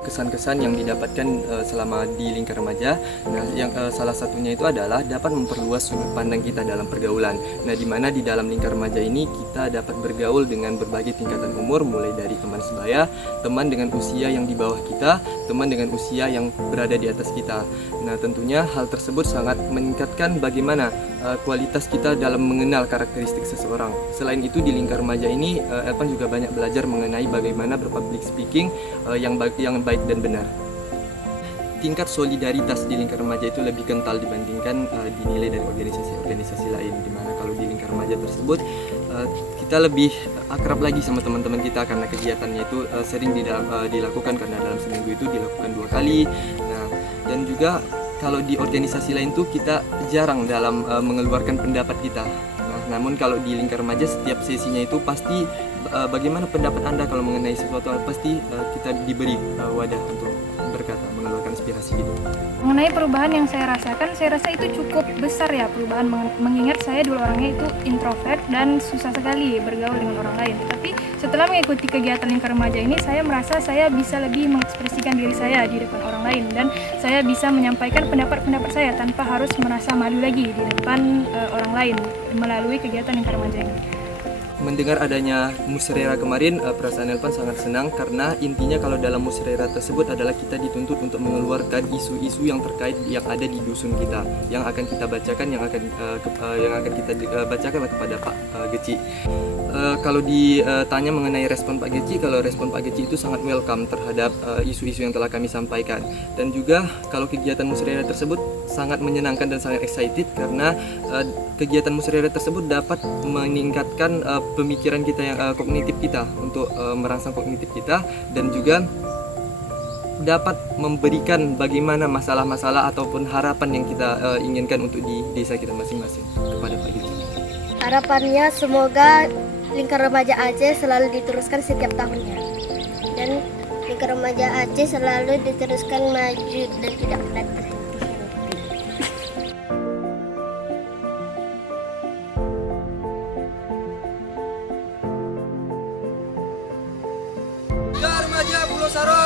kesan-kesan yang didapatkan selama di lingkar remaja. Nah, yang salah satunya itu adalah dapat memperluas sudut pandang kita dalam pergaulan. Nah, di mana di dalam lingkar remaja ini kita dapat bergaul dengan berbagai tingkatan umur, mulai dari teman sebaya, teman dengan usia yang di bawah kita, teman dengan usia yang berada di atas kita. Nah, tentunya hal tersebut sangat meningkatkan bagaimana kualitas kita dalam mengenal karakteristik seseorang. Selain itu, di lingkar remaja ini Elvan juga banyak belajar mengenai bagaimana berpublic speaking yang baik dan benar. Tingkat solidaritas di lingkar remaja itu lebih kental dibandingkan dinilai dari organisasi-organisasi lain, dimana kalau di lingkar remaja tersebut kita lebih akrab lagi sama teman-teman kita karena kegiatannya itu sering dilakukan, karena dalam seminggu itu dilakukan 2 kali. Nah, dan juga kalau di organisasi lain tuh kita jarang dalam mengeluarkan pendapat kita. Nah, namun kalau di lingkar remaja setiap sesinya itu pasti bagaimana pendapat Anda kalau mengenai sesuatu, pasti kita diberi wadah untuk berkata, mengeluarkan aspirasi gitu. Mengenai perubahan yang saya rasakan, saya rasa itu cukup besar ya perubahan, mengingat saya dulu orangnya itu introvert dan susah sekali bergaul dengan orang lain. Tapi setelah mengikuti kegiatan lingkar remaja ini, saya merasa saya bisa lebih mengekspresikan diri saya di depan orang lain, dan saya bisa menyampaikan pendapat-pendapat saya tanpa harus merasa malu lagi di depan orang lain melalui kegiatan lingkar remaja ini. Mendengar adanya musyawarah kemarin, perasaan Elvan sangat senang, karena intinya kalau dalam musyawarah tersebut adalah kita dituntut untuk mengeluarkan isu-isu yang terkait yang ada di dusun kita, yang akan kita bacakan, yang akan kita bacakan kepada Pak Geci. Kalau ditanya mengenai respon Pak Geci, kalau respon Pak Geci itu sangat welcome terhadap isu-isu yang telah kami sampaikan, dan juga kalau kegiatan musyawarah tersebut sangat menyenangkan dan sangat excited, karena kegiatan musyawarah tersebut dapat meningkatkan pemikiran kita yang kognitif kita, untuk merangsang kognitif kita, dan juga dapat memberikan bagaimana masalah-masalah ataupun harapan yang kita inginkan untuk di desa kita masing-masing kepada Pak Geci. Harapannya semoga lingkar remaja Aceh selalu diteruskan setiap tahunnya, dan lingkar remaja Aceh selalu diteruskan maju dan tidak pernah terhenti. Lingkar Remaja Pulau Saro.